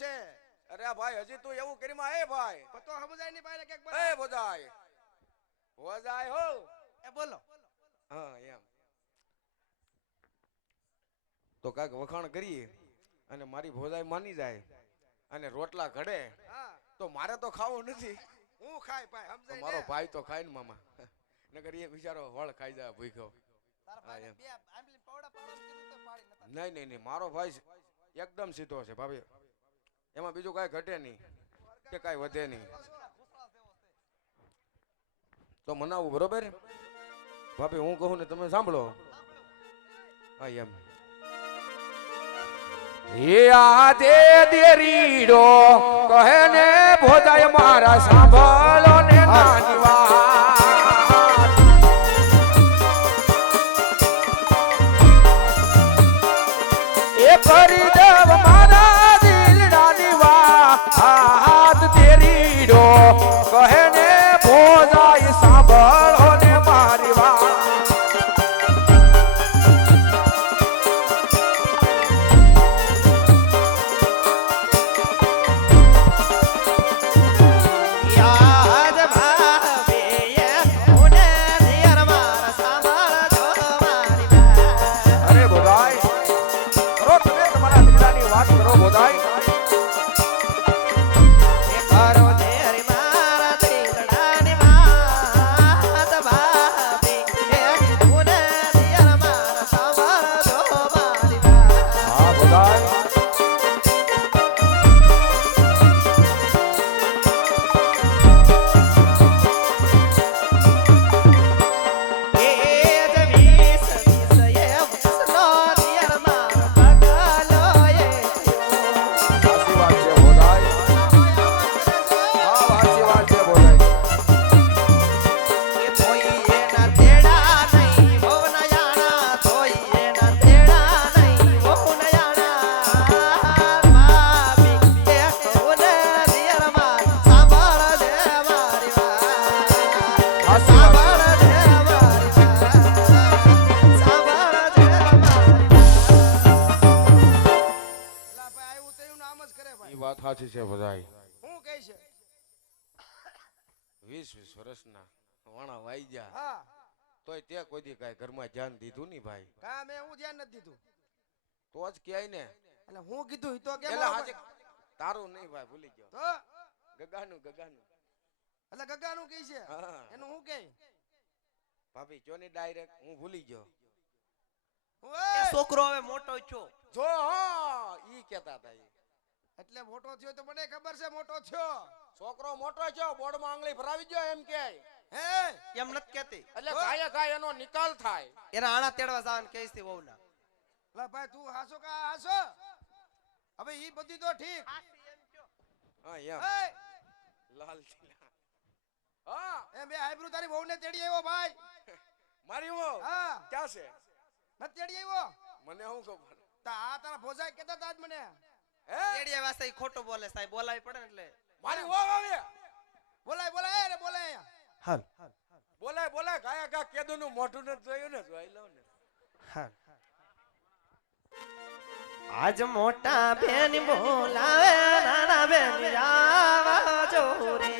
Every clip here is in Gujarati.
છે? અરે ભાઈ હજી તું એવું કરીમાં એ ભાઈ તો સમજાય નહીં ભાઈ કે એ બોજાય બોજાય હો એ બોલો. હા એમ તો કાક વખાણ કરીએ અને મારી ભોજાઈ માની જાય અને રોટલા ઘડે હા તો મારે તો ખાવું નથી. હું ખાય ભાઈ તો સમજાય મારો ને? ભાઈ તો ખાય ને મામા નકર એ બિચારો વળ ખાઈ જાય ભૂખ્યો. તારા ભાઈને બે આંબલી પાવડા પાડો કીધું તો પાડી નતા. નહીં નહીં નહીં મારો ભાઈ એકદમ સીધો છે ભાભી. એમાં બીજું કાંઈ ઘટે નહીં કે કાંઈ વધે નહીં. તો મનાવું બરોબર ભાભી હું કહું ને તમે સાંભળો. હા એમ એ આજે દેરીડો કહે ને ભોજાય મારા સાંભળો ને નાની વાત એ કરી દેવ મારા દિલડાની વાત દેરીડો કહે ને ભોજાય સાંભળો ને મારી વાત. વાત સાચી છે બધાય. હું કહે છે 20 વર્ષના વાણા વાઈ ગયા હા તોય તે કોઈ દી કાંઈ ઘરમાં ધ્યાન દીધું નહીં ભાઈ. કા મેં હું ધ્યાન નથી દીધું તો જ ક્યાંય ને એટલે હું કીધું તો કે એટલે આજે તારું નહીં ભાઈ ભૂલી ગયો તો ગગાનું એટલે ગગાનું કહે છે હા એનું હું કહે ભાભી ચોની ડાયરેક્ટ હું ભૂલી ગયો. ઓય છોકરો હવે મોટો છો જો હા ઈ કહેતા હતા ઈ. એટલે મોટો થયો તો મને ખબર છે મોટો થયો. છોકરો મોટો છે બોર્ડમાં આંગળી ભરાવી ગયો એમ કે હે એમ નથી કહેતી. એટલે કાયા કાય એનો નિકાલ થાય. એના આણા તેડવા જવાનું કહીશ થી વહુના. લા ભાઈ તું હાસો કા હાસો હવે ઈ બધી તો ઠીક હા એમ એ લાલ હા એ બે આઈબ્રુ તારી વહુને તેડી આવ્યો ભાઈ. મારી wo હા ક્યાં છે ન તેડી આવ્યો મને શું ખબર. તા આ તારા ભોજાઈ કહેતા તા જ મને હે તેડીયા વાસા ઈ ખોટું બોલે સાહેબ બોલાવી પડે ને એટલે. મારી wo આવે બોલાય રે બોલાય હાલ બોલાય કાયા કા કેદુ નું મોઢું ન જોયું ને જોઈ લઉં ને. હાલ આજ મોટા બેન બોલાવે નાના બેન જાવા જો રે.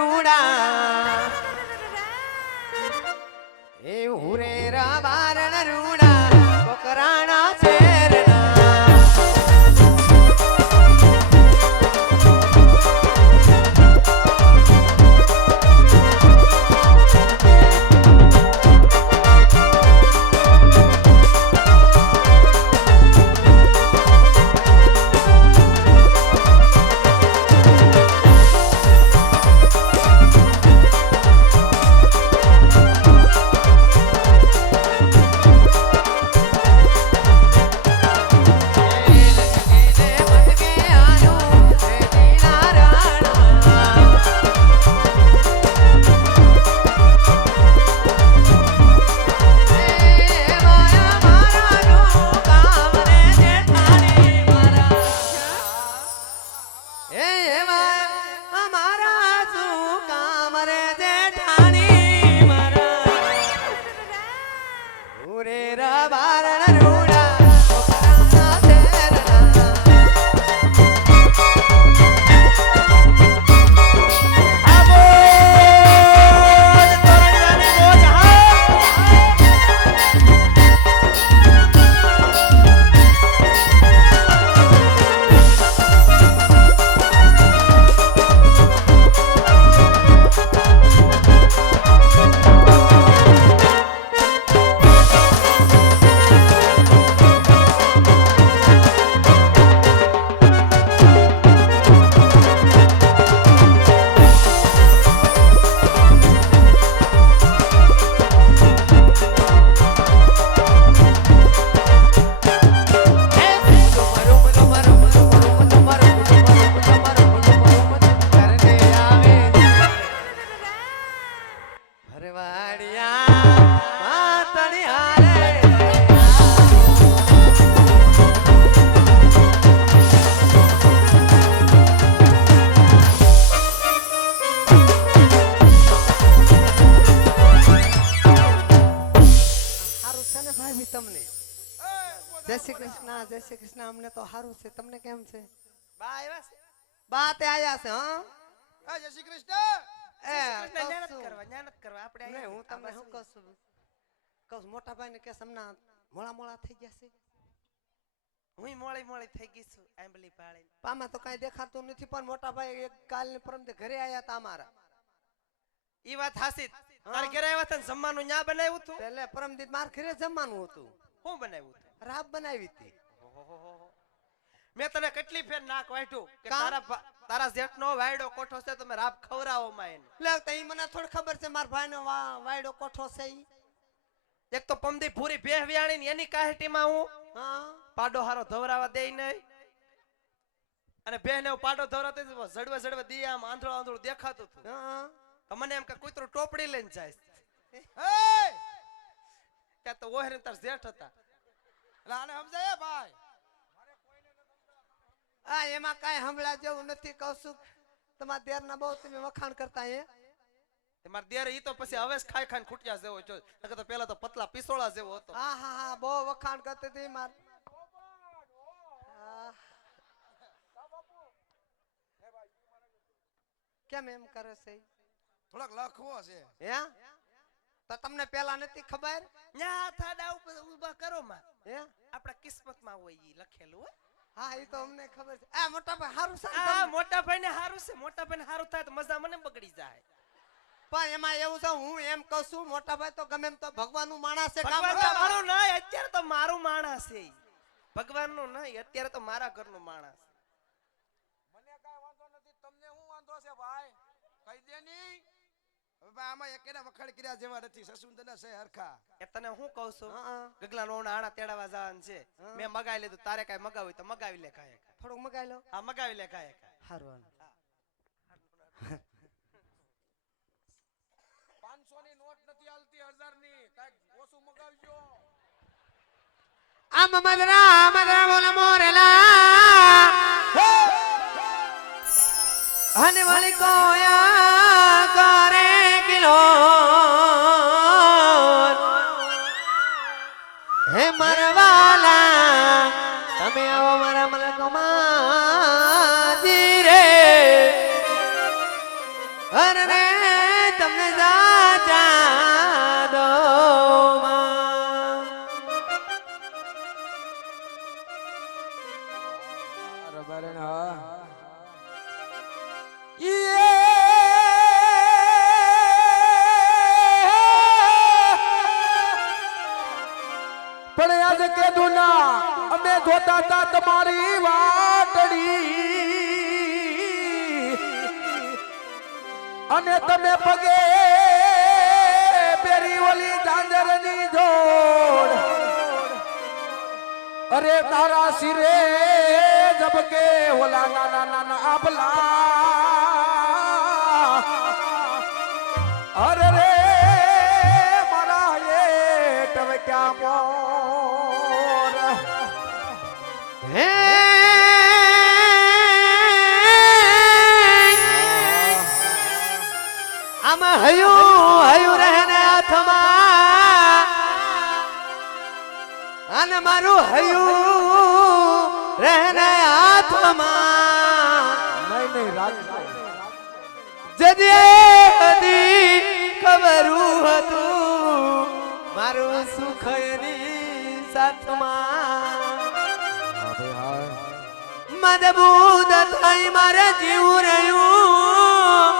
રૂડા એ હુરે રા બારણ રૂડા કોકરાણા શેરના જય શ્રી કૃષ્ણ અમને તો સારું છે તમને કેમ છે બા આવ્યા છે બા તે આયા છે હા હા જય શ્રી કૃષ્ણ મહેનત કરવા આપણે નહીં હું તમને શું કહું મોટા ભાઈ ને કે સમના મોળા થઈ ગયા છે હું મોળી થઈ ગઈ છું આંબલી પાળી પામાં તો કઈ દેખાતું નથી પણ મોટા ભાઈ એક કાલ ને પરમ ઘરે આયા તા અમારા ઈ વાત હાસી તારે ઘરે આવ્યા હતા ને જમવાનું ન્યા બનાવ્યું હતું પેલે પરમ દી માર ઘરે જમવાનું હતું શું બનાવ્યું હતું રાબ બનાવી હતી મેં તને કેટલી ફેર નાક વાઢ્યું કે તારા જેઠનો વાયડો કોઠો છે તમે રાબ ખવરાવો માં એને લે તો ઈ મને થોડી ખબર છે માર ભાઈ નો વાયડો કોઠો છે ઈ એક તો પમદી પૂરી ભેહ વ્યાણી ને એની કાહેટીમાં હું હા પાડો હારો ધવરાવા દેઈ નહીં અને ભેહ ને પાડો ધવરાતો જડવે દી આમ આંધળું દેખાતું હતું હા તો મને એમ કે કૂતરું ટોપડી લઈને જાય ત્યાં તો ઓહરે તાર જેઠ હતા એટલે આને સમજાય ભાઈ આ એમાં કાઈ હમળા જેવું નથી કહું છું તમારા દેરના બહુ તમે વખાણ કરતા હે માર દેર ઈ તો પછી હવે ખાઈ ખાઈને ખૂટ્યા જેવો છો નકર તો પેલા તો પતલા પિસોળા જેવો હતો હા હા હા બહુ વખાણ કરતી હતી માર કેમ એમ કરે છે થોડોક લખવો છે હે તો તમને પેલા નથી ખબર ન્યા થાડા ઉપર ઊભા કરો માં હે આપડા કિસ્મતમાં હોય ઈ લખેલું હો હા ઈ તો અમને ખબર છે આ મોટા ભાઈ હારું છે આ મોટા ભાઈ ને હારું છે મોટા ભાઈ ને હારું થાય તો મજા મને બગડી જાય પણ એમાં એવું છે હું એમ કહું છું મોટા ભાઈ તો ગમે એમ તો ભગવાનનું માણસ છે ભગવાન તમારું નહીં અત્યારે તો મારું માણસ છે ભગવાન નું નહીં અત્યારે તો મારા ઘરનું માણસ મને કાઈ વાંધો નથી તમને શું વાંધો છે ભાઈ કહી દે ની હવે ભાઈ આમાં એકેના વખાણ કર્યા જેવા નથી સસુંદના છે હરખા એ તને હું કહું છું ગગલા નો આણા તેડાવા જવાનું છે મેં મગાવી લીધું તારે કાઈ મગાવી તો મગાવી લે કાય થોડુંક મગાઈ લો હા મગાવી લે કાય હારું 500 ની નોટ નથી હાલતી 1000 ની કાઈ ઓછું મગાવજો આમ મદરા બોલા મોરેલા હને વાલી કોયા કરે કિલો હે મરવાલા તમે આવો મારા મલકમાં જી રે હે ખબર રે તમને જાજા દો રબારણ હા પણ આજે કીધું ના અમે જોતા તા તમારી વાટડી અને તમે પગે પેરી ઓલી ઝાંઝરની જોડ અરે તારા સિરે જબકે ઓલા નાના નાના આભલા અરે રે મારા એ ટવક્યા મોર હે આમ હયું રહેને હાથમાં અને મારું હયું રહેને હાથમાં નહીં રાજ જદી ખબરું હતું મારું સુખ એની સાથમાં મજબૂત થઈ મારે જીવું રહ્યું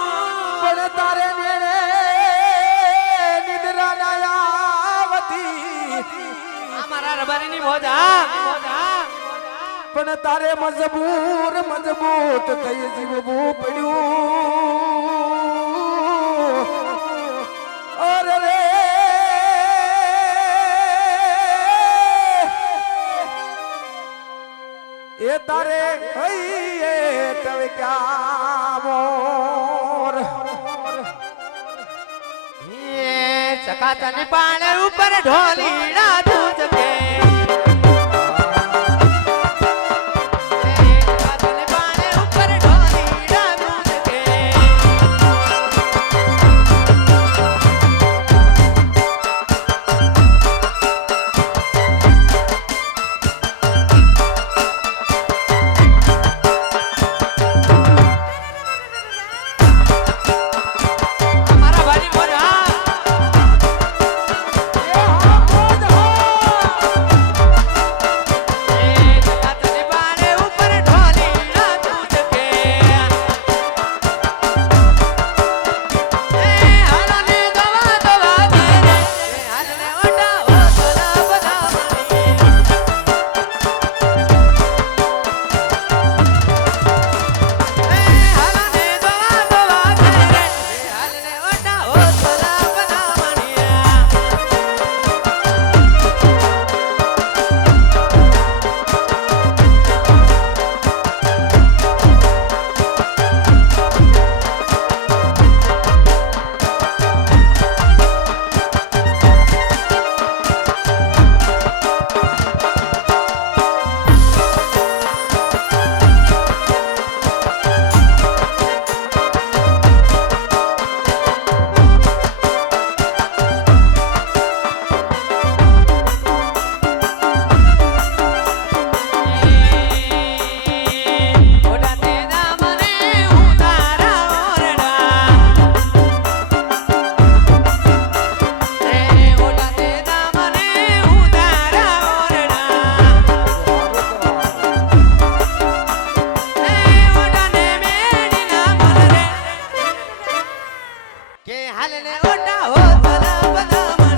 પણ તારે નેણે નિદ્રા ના આવતી અમારા રબારીની મોજા પણ તારે મજબૂત થઈ જીવવું પડ્યું અરે રે એ તારે હૈયે ટવક્યા મોર ચકાતને પાણે ઉપર ઢોલીડા તું જગે ચકાતને પાણે ઉપર ઢોલીડા તું જગે અમારા ભાઈ મોરા કે હાલને ઓટા હો બના બના